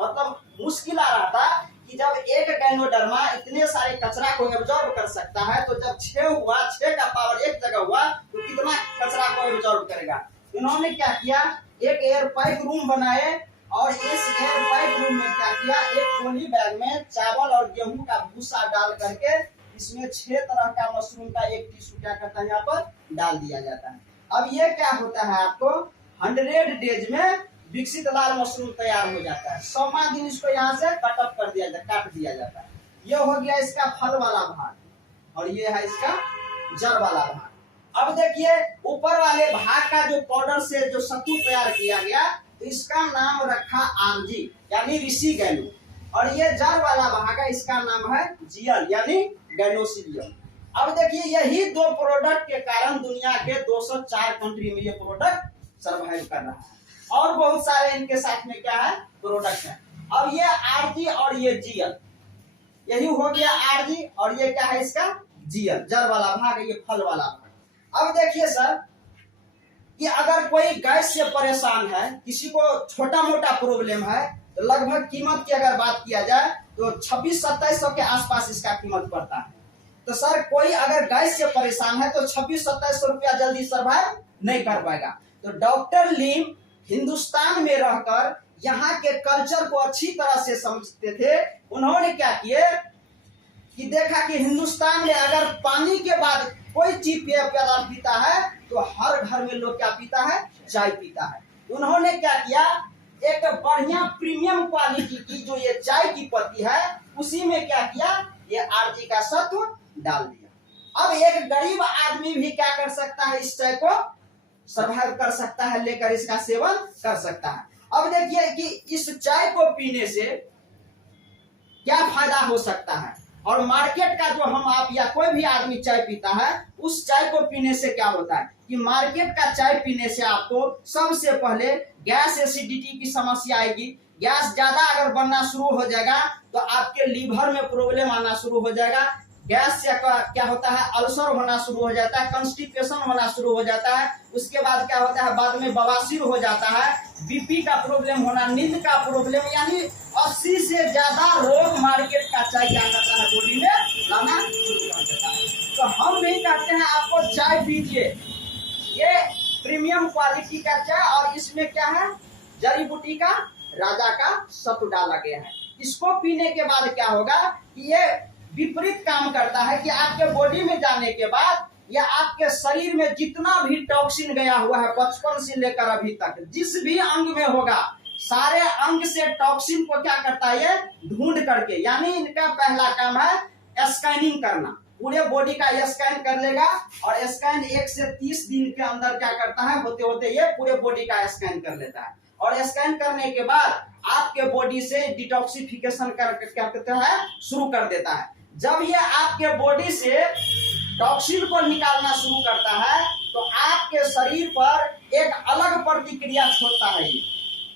मतलब मुश्किल आ रहा था कि जब एक गैनोडर्मा इतने सारे कचरा को एब्जॉर्ब कर सकता है, तो जब 6 हुआ, 6 का पावर एक जगह हुआ तो कितना कचरा को एब्जॉर्ब करेगा। इन्होंने क्या किया, एक एयर पाइप रूम बनाए और इस एयर पाइप रूम में क्या किया, एक पॉली बैग में चावल और गेहूं का भूसा डाल करके इसमें 6 तरह का मशरूम का एक टिश्यू क्या करता है यहाँ पर डाल दिया जाता है। अब ये क्या होता है, आपको 100 डेज में विकसित लाल मशरूम तैयार हो जाता है। 100वां दिन इसको यहाँ से कटअप कर दिया जाता, काट दिया जाता है। ये हो गया इसका फल वाला भाग और ये है इसका जड़ वाला भाग। अब देखिए ऊपर वाले भाग का जो पाउडर से जो सत्तू तैयार किया गया, तो इसका नाम रखा आरजी यानी ऋषि गैनो, और ये जड़ वाला भाग है, इसका नाम है जियल यानी गैनोसिलियम। अब देखिए यही 2 प्रोडक्ट के कारण दुनिया के 204 कंट्री में ये प्रोडक्ट सर्वाइव कर रहा है, और बहुत सारे इनके साथ में क्या है प्रोडक्ट है। अब ये आरजी और ये जियल, यही हो गया आरजी और ये क्या है इसका जियल, जड़ वाला भाग है, ये फल वाला भाग। अब देखिए सर कि अगर कोई गैस से परेशान है, किसी को छोटा मोटा प्रॉब्लम है, तो लगभग कीमत की अगर बात किया जाए तो 26-2700 के आसपास इसका कीमत पड़ता है। तो सर कोई अगर गैस से परेशान है तो 26-2700 रुपया जल्दी सर्वाइव नहीं कर पाएगा। तो डॉक्टर लीम हिंदुस्तान में रहकर यहाँ के कल्चर को अच्छी तरह से समझते थे। उन्होंने क्या किए कि देखा कि हिंदुस्तान में अगर पानी के बाद कोई चीज पेय पदार्थ पीता है तो हर घर में लोग क्या पीता है, चाय पीता है। उन्होंने क्या किया, एक बढ़िया प्रीमियम क्वालिटी की जो ये चाय की पत्ती है उसी में क्या किया, ये आरजी का सत्व डाल दिया। अब एक गरीब आदमी भी क्या कर सकता है, इस चाय को सर्वाइव कर सकता है, लेकर इसका सेवन कर सकता है। अब देखिए कि इस चाय को पीने से क्या फायदा हो सकता है, और मार्केट का जो हम आप या कोई भी आदमी चाय पीता है, उस चाय को पीने से क्या होता है कि मार्केट का चाय पीने से आपको सबसे पहले गैस एसिडिटी की समस्या आएगी। गैस ज्यादा अगर बनना शुरू हो जाएगा तो आपके लीवर में प्रॉब्लम आना शुरू हो जाएगा। गैस से क्या होता है, अल्सर होना शुरू हो जाता है, कंस्टिपेशन होना शुरू हो जाता है। उसके बाद क्या होता है, बाद में बवासीर हो जाता है, बीपी का प्रॉब्लम होना, नींद का प्रॉब्लम, यानी 80 से ज्यादा रोग मार्केट का चाय क्या करता है, बॉडी में लाना शुरू कर देता है। तो हम नहीं कहते हैं आपको चाय पीजिए, ये प्रीमियम क्वालिटी का चाय, और इसमें क्या है, जड़ी बूटी का राजा का सत्व डाला गया है। इसको पीने के बाद क्या होगा कि ये विपरीत काम करता है कि आपके बॉडी में जाने के बाद या आपके शरीर में जितना भी टॉक्सिन गया हुआ है बचपन से लेकर अभी तक, जिस भी अंग में होगा, सारे अंग से टॉक्सिन को क्या करता है, ये ढूंढ करके, यानी इनका पहला काम है स्कैनिंग करना, पूरे बॉडी का स्कैन कर लेगा, और स्कैन 1 से 30 दिन के अंदर क्या करता है, होते होते ये पूरे बॉडी का स्कैन कर लेता है। और स्कैन करने के बाद आपके बॉडी से डिटॉक्सिफिकेशन क्या करता है, शुरू कर देता है। जब ये आपके बॉडी से टॉक्सिन को निकालना शुरू करता है तो आपके शरीर पर एक अलग प्रतिक्रिया छोड़ता है ये।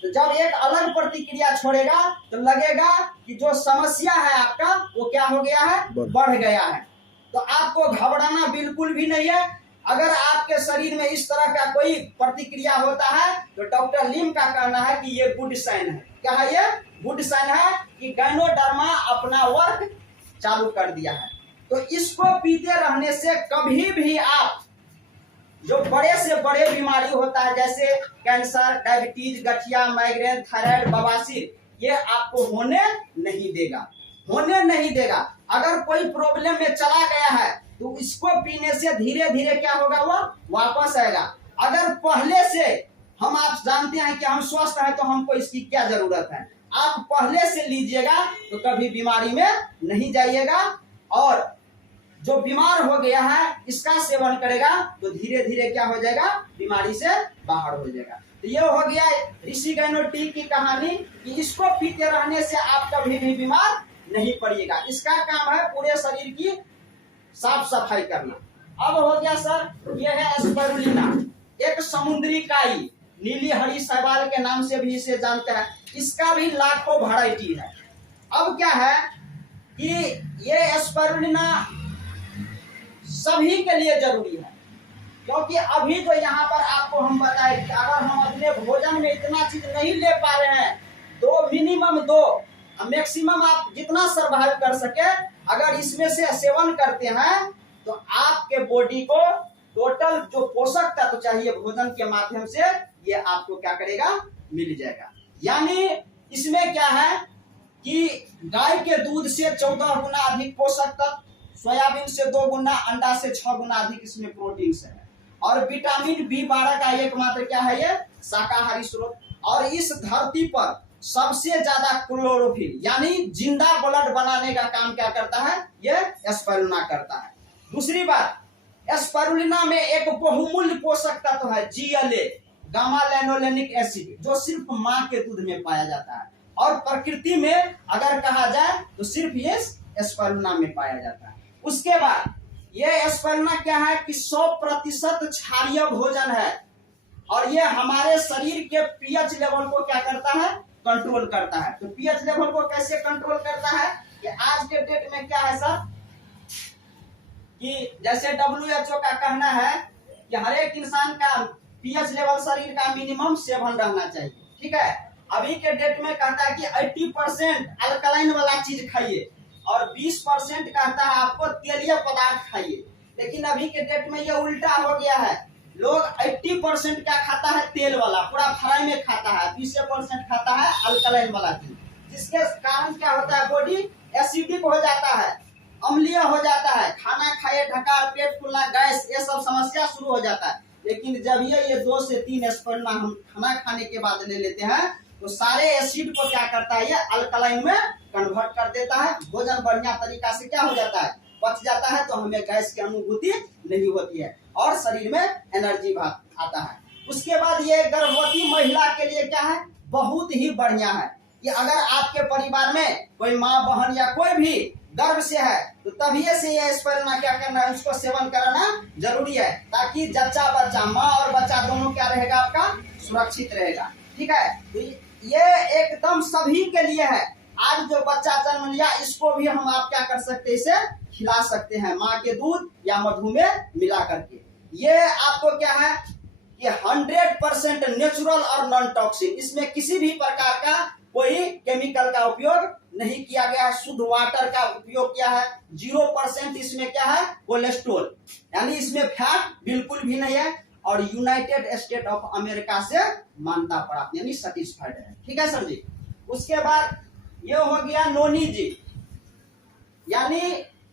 तो जब एक अलग प्रतिक्रिया छोड़ेगा तो लगेगा कि जो समस्या है आपका वो क्या हो गया है, बढ़ गया है। तो आपको घबराना बिल्कुल भी नहीं है। अगर आपके शरीर में इस तरह का कोई प्रतिक्रिया होता है तो डॉक्टर लीम का कहना है कि ये गुड साइन है। क्या है ये? गुड साइन है कि गैनोडर्मा अपना वर्क चालू कर दिया है। तो इसको पीते रहने से कभी भी आप जो बड़े से बड़े बीमारी होता है जैसे कैंसर, डायबिटीज, गठिया, माइग्रेन, थायराइड, बवासीर, ये आपको होने नहीं देगा, होने नहीं देगा। अगर कोई प्रॉब्लम में चला गया है तो इसको पीने से धीरे धीरे क्या होगा, वो वापस आएगा। अगर पहले से हम आप जानते हैं कि हम स्वस्थ हैं तो हमको इसकी क्या जरूरत है, आप पहले से लीजिएगा तो कभी बीमारी में नहीं जाइएगा। और जो बीमार हो गया है इसका सेवन करेगा तो धीरे धीरे क्या हो जाएगा, बीमारी से बाहर हो जाएगा। तो ये हो गया ऋषि गैनो टी की कहानी कि इसको पीते रहने से आप कभी भी बीमार नहीं पड़िएगा। इसका काम है पूरे शरीर की साफ सफाई करना। अब हो गया सर, ये है स्पाइरुलिना, एक समुद्री काई, नीली हरी शैवाल के नाम से भी इसे जानते हैं। इसका भी लाखों वैरायटी है। अब क्या है कि ये स्पाइरुलिना सभी के लिए जरूरी है, क्योंकि अभी तो यहाँ पर आपको हम बताएं कि अगर हम अपने भोजन में इतना चीज नहीं ले पा रहे हैं तो मिनिमम मिनिमम 2, मैक्सिमम आप जितना सर्वाइव कर सके, अगर इसमें से सेवन करते हैं तो आपके बॉडी को टोटल जो पोषक तत्व चाहिए भोजन के माध्यम से ये आपको क्या करेगा, मिल जाएगा। यानी इसमें क्या है कि गाय के दूध से 14 गुना अधिक पोषक तत्व, सोयाबीन से 2 गुना, अंडा से 6 गुना अधिक इसमें प्रोटीन है। और विटामिन B12 का एकमात्र क्या है, ये शाकाहारी स्रोत। और इस धरती पर सबसे ज्यादा क्लोरोफिल यानी जिंदा ब्लड बनाने का काम क्या करता है, ये स्पाइरुलिना करता है। दूसरी बात, स्पाइरुलिना में एक बहुमूल्य पोषक तत्व है GLA, गामा लैनोलेनिक एसिड, जो सिर्फ मां के दूध में पाया जाता है। और प्रकृति में अगर कहा जाए तो सिर्फ ये स्पाइरुलिना में पाया जाता है। उसके बाद ये स्पाइरुलिना क्या है कि 100% क्षारीय भोजन है और ये हमारे शरीर के पीएच लेवल को क्या करता है, कंट्रोल करता है। तो पीएच लेवल को कैसे कंट्रोल करता है कि आज के डेट में क्या है सर कि जैसे WHO का कहना है कि हर एक इंसान का पीएच लेवल शरीर का मिनिमम 7 रहना चाहिए, ठीक है। अभी के डेट में कहता है कि 80% अल्कलाइन वाला चीज खाइए और 20% कहता है आपको तेलीय पदार्थ खाइए। लेकिन अभी के डेट में ये उल्टा हो गया है, लोग 80% क्या खाता है, तेल वाला पूरा फ्राई में खाता है, 20% खाता है अल्कलाइन वाला चीज, जिसके कारण क्या होता है, बॉडी एसिडिक हो जाता है, अम्लीय हो जाता है, खाना खाए ढका, पेट फूलना, गैस, ये सब समस्या शुरू हो जाता है। लेकिन जब ये 2 से 3 स्पाइरुलिना हम खाना खाने के बाद ले लेते हैं तो सारे एसिड को क्या करता है, ये अल्कलाइन में कन्वर्ट कर देता है। भोजन बढ़िया तरीका से क्या हो जाता है, पच जाता है, तो हमें गैस की अनुभूति नहीं होती है और शरीर में एनर्जी आता है। उसके बाद ये गर्भवती महिला के लिए क्या है, बहुत ही बढ़िया है कि अगर आपके परिवार में कोई माँ बहन या कोई भी गर्भ से है तो तभी से ये स्पाइरुलिना क्या करना है, उसको सेवन कराना जरूरी है, ताकि जच्चा बच्चा, माँ और बच्चा दोनों क्या रहेगा, आपका सुरक्षित रहेगा, ठीक है। तो ये एकदम सभी के लिए है। आज जो बच्चा जन्म लिया इसको भी हम आप क्या कर सकते हैं, इसे खिला सकते हैं माँ के दूध या मधु में मिला करके। ये आपको क्या है कि 100% नेचुरल और नॉन टॉक्सिन, इसमें किसी भी प्रकार का कोई केमिकल का उपयोग नहीं किया गया है, शुद्ध वाटर का उपयोग किया है। 0% इसमें क्या है, कोलेस्ट्रॉल, यानी इसमें फैट बिल्कुल भी नहीं है और यूनाइटेड स्टेट ऑफ अमेरिका से मान्यता प्राप्त यानी सर्टिफाइड है, ठीक है सर जी। उसके बाद ये हो गया नोनी जी, यानी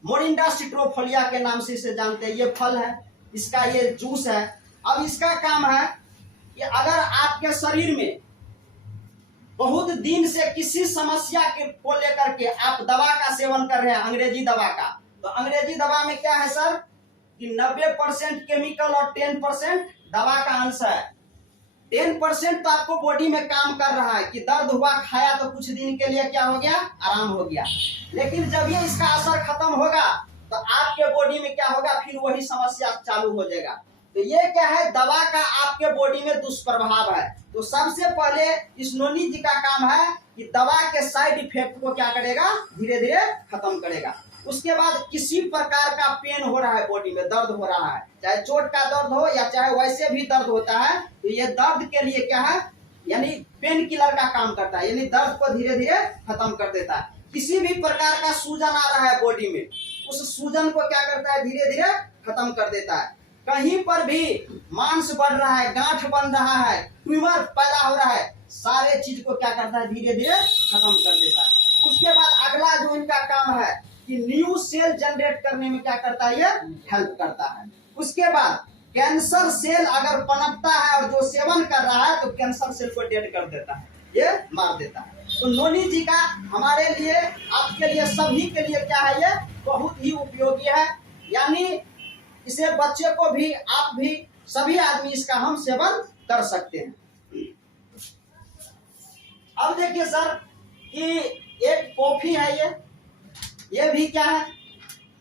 मोरिंडा सिट्रोफोलिया के नाम से इसे जानते हैं। ये फल है, इसका ये जूस है। अब इसका काम है कि अगर आपके शरीर में बहुत दिन से किसी समस्या को लेकर के आप दवा का सेवन कर रहे हैं, अंग्रेजी दवा का, तो अंग्रेजी दवा में क्या है सर कि 90% केमिकल और 10% दवा का अंश है। 10% तो आपको बॉडी में काम कर रहा है कि दर्द हुआ, खाया तो कुछ दिन के लिए क्या हो गया, आराम हो गया। लेकिन जब ये इसका असर खत्म होगा तो आपके बॉडी में क्या होगा, फिर वही समस्या चालू हो जाएगा। तो ये क्या है, दवा का आपके बॉडी में दुष्प्रभाव है। तो सबसे पहले इस नोनी जी का काम है कि दवा के साइड इफेक्ट को क्या करेगा, धीरे धीरे खत्म करेगा। उसके बाद किसी प्रकार का पेन हो रहा है, बॉडी में दर्द हो रहा है, चाहे चोट का दर्द हो या चाहे वैसे भी दर्द होता है, तो ये दर्द के लिए क्या है, यानी पेन किलर का काम करता है, यानी दर्द को धीरे धीरे खत्म कर देता है। किसी भी प्रकार का सूजन आ रहा है बॉडी में, उस सूजन को क्या करता है, धीरे धीरे खत्म कर देता है। कहीं पर भी मांस बढ़ रहा है, गांठ बन रहा है, ट्यूमर पैदा हो रहा है, सारे चीज को क्या करता है, धीरे धीरे खत्म कर देता है। उसके बाद अगला जो इनका काम है कि न्यू सेल जनरेट करने में क्या करता है, ये हेल्प करता है। उसके बाद कैंसर सेल अगर पनपता है और जो सेवन कर रहा है तो कैंसर सेल को डेड कर देता है, ये मार देता है। तो नोनी जी का हमारे लिए, आपके लिए, सभी के लिए क्या है, ये बहुत ही उपयोगी है। यानी इसे बच्चे को भी, आप भी, सभी आदमी इसका हम सेवन कर सकते हैं। अब देखिए सर कि एक कॉफी है, ये भी क्या है,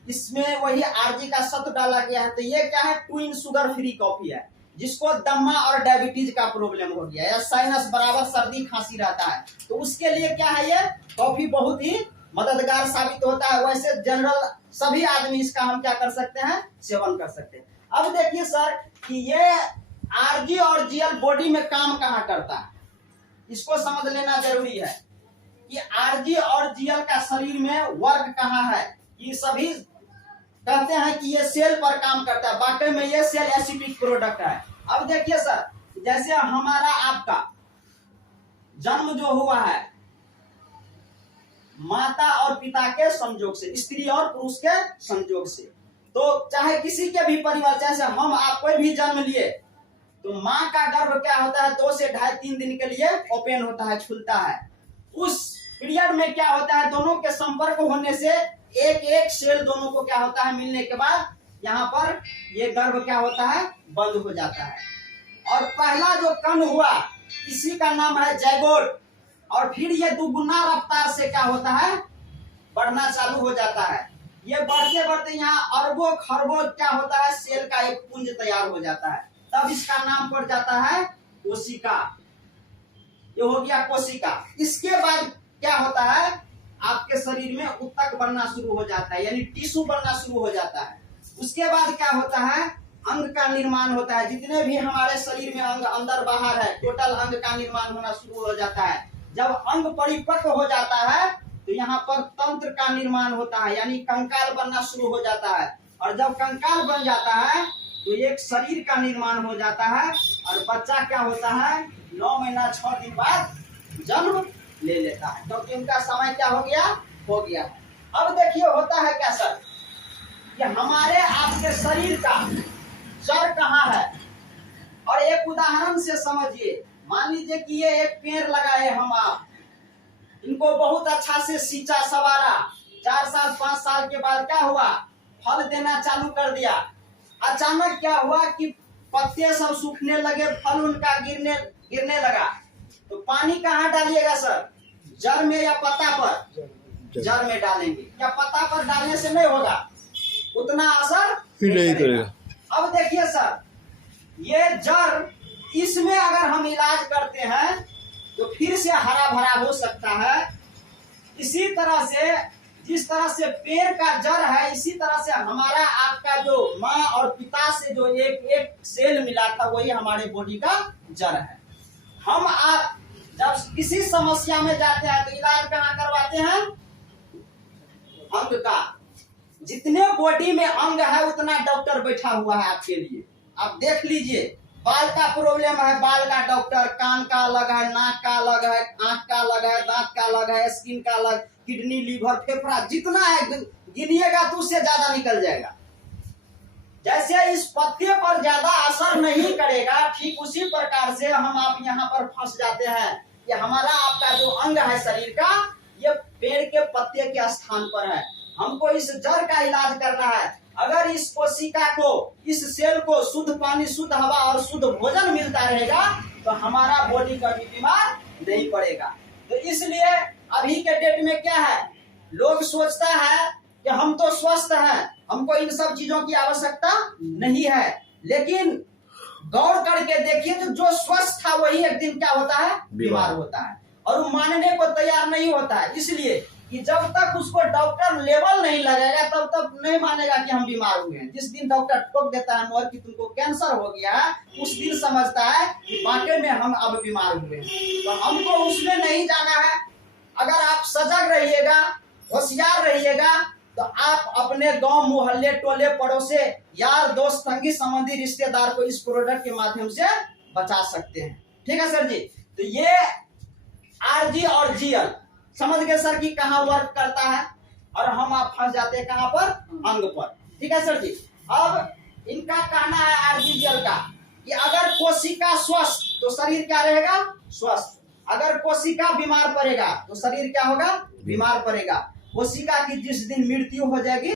इसमें वही आरजी का सत्व डाला गया है। तो ये क्या है, 2 इन शुगर फ्री कॉफी है। जिसको दम्मा और डायबिटीज का प्रॉब्लम हो गया या साइनस बराबर सर्दी खांसी रहता है, तो उसके लिए क्या है, ये कॉफी बहुत ही मददगार साबित होता है। वैसे जनरल सभी आदमी इसका हम क्या कर सकते हैं, सेवन कर सकते हैं। अब देखिए सर कि ये आरजी और जीएल बॉडी में काम कहाँ करता है, इसको समझ लेना जरूरी है कि आरजी और जीएल का शरीर में वर्क कहाँ है। ये सभी कहते हैं कि ये सेल पर काम करता है, वाकई में ये सेल एसिडिक प्रोडक्ट है। अब देखिए सर, जैसे हमारा आपका जन्म जो हुआ है माता और पिता के संयोग से, स्त्री और पुरुष के संयोग से, तो चाहे किसी के भी परिवार, जैसे हम आप कोई भी जन्म लिए तो माँ का गर्भ क्या होता है 2 से 2.5-3 दिन के लिए ओपन होता है, खुलता है। उस पीरियड में क्या होता है, दोनों के संपर्क होने से एक एक सेल दोनों को क्या होता है, मिलने के बाद यहाँ पर ये गर्भ क्या होता है, बंद हो जाता है। और पहला जो कण हुआ इसी का नाम है जैगोट, और फिर ये दुगुना रफ्तार से क्या होता है, बढ़ना चालू हो जाता है। ये बढ़ते बढ़ते यहाँ अरबों खरबों क्या होता है, सेल का एक पुंज तैयार हो जाता है, तब इसका नाम पड़ जाता है कोशिका। ये हो गया कोशिका। इसके बाद क्या होता है, आपके शरीर में ऊतक बनना शुरू हो जाता है, यानी टिश्यू बनना शुरू हो जाता है। उसके बाद क्या होता है, अंग का निर्माण होता है। जितने भी हमारे शरीर में अंग अंदर बाहर है, टोटल अंग का निर्माण होना शुरू हो जाता है। जब अंग परिपक्व हो जाता है तो यहाँ पर तंत्र का निर्माण होता है, यानी कंकाल बनना शुरू हो जाता है। और जब कंकाल बन जाता है तो एक शरीर का निर्माण हो जाता है, और बच्चा क्या होता है 9 महीना 6 दिन बाद जन्म ले लेता है, क्योंकि उनका समय क्या हो गया। अब देखिए होता है क्या सर, कि हमारे आपके शरीर का जड़ कहाँ है। और एक उदाहरण से समझिए, मान लीजिए कि ये एक पेड़ लगाए हम आप, इनको बहुत अच्छा से सींचा सवारा, 4 साल 5 साल के बाद क्या हुआ, फल देना चालू कर दिया। अचानक क्या हुआ कि पत्ते सब सूखने लगे, फल उनका गिरने लगा। तो पानी कहाँ डालिएगा सर, जड़ में या पत्ता पर? जड़ में डालेंगे। क्या पत्ता पर डालने से नहीं होगा, उतना असर नहीं करेगा। अब देखिए सर, ये जड़, इसमें अगर हम इलाज करते हैं तो फिर से हरा भरा हो सकता है। इसी तरह से जिस तरह से पेड़ का जड़ है, इसी तरह से हमारा आपका जो माँ और पिता से जो एक सेल मिला था वही हमारे बॉडी का जड़ है। हम आप जब किसी समस्या में जाते हैं तो इलाज कहाँ करवाते हैं, अंग का। जितने बॉडी में अंग है उतना डॉक्टर बैठा हुआ है आपके लिए। आप देख लीजिए, बाल का प्रॉब्लम है, बाल का डॉक्टर, कान का अलग है, नाक का अलग है, आंख का अलग है, दांत का अलग है, स्किन का अलग, किडनी, लीवर, फेफड़ा, जितना है गिनिएगा तो उससे ज्यादा निकल जाएगा। जैसे इस पत्ते पर ज्यादा असर नहीं करेगा, ठीक उसी प्रकार से हम आप यहाँ पर फंस जाते हैं कि हमारा आपका जो अंग है शरीर का, ये पेड़ के पत्ते के स्थान पर है। हमको इस जड़ का इलाज करना है। अगर इस कोशिका को, इस सेल को शुद्ध पानी, शुद्ध हवा और शुद्ध भोजन मिलता रहेगा तो हमारा बॉडी कभी बीमार नहीं पड़ेगा। तो इसलिए अभी के डेट में क्या है, लोग सोचता है कि हम तो स्वस्थ हैं, हमको इन सब चीजों की आवश्यकता नहीं है। लेकिन गौर करके देखिए तो जो स्वस्थ था वही एक दिन क्या होता है, बीमार होता है, और वो मानने को तैयार नहीं होता है। इसलिए कि जब तक उसको डॉक्टर लेवल नहीं लगेगा तब तक नहीं मानेगा कि हम बीमार हुए हैं। जिस दिन डॉक्टर ठोक देता है मोहर कि तुमको कैंसर हो गया है, उस दिन समझता है कि वाकई में हम अब बीमार हुए हैं। तो हमको उसमें नहीं जाना है। अगर आप सजग रहिएगा, होशियार रहिएगा, तो आप अपने गांव, मोहल्ले, टोले, पड़ोसे, यार, दोस्त, संगी, संबंधी, रिश्तेदार को इस प्रोडक्ट के माध्यम से बचा सकते हैं। ठीक है सर जी। तो ये आरजी और जीएल समझ गए सर कि कहाँ वर्क करता है, और हम आप फंस जाते हैं कहाँ पर, अंग पर। ठीक है सर जी। अब इनका कहना है आरजी जीएल का कि अगर कोशिका स्वस्थ तो शरीर क्या रहेगा, स्वस्थ। अगर कोशिका बीमार पड़ेगा तो शरीर क्या होगा, बीमार पड़ेगा। कोशिका की जिस दिन मृत्यु हो जाएगी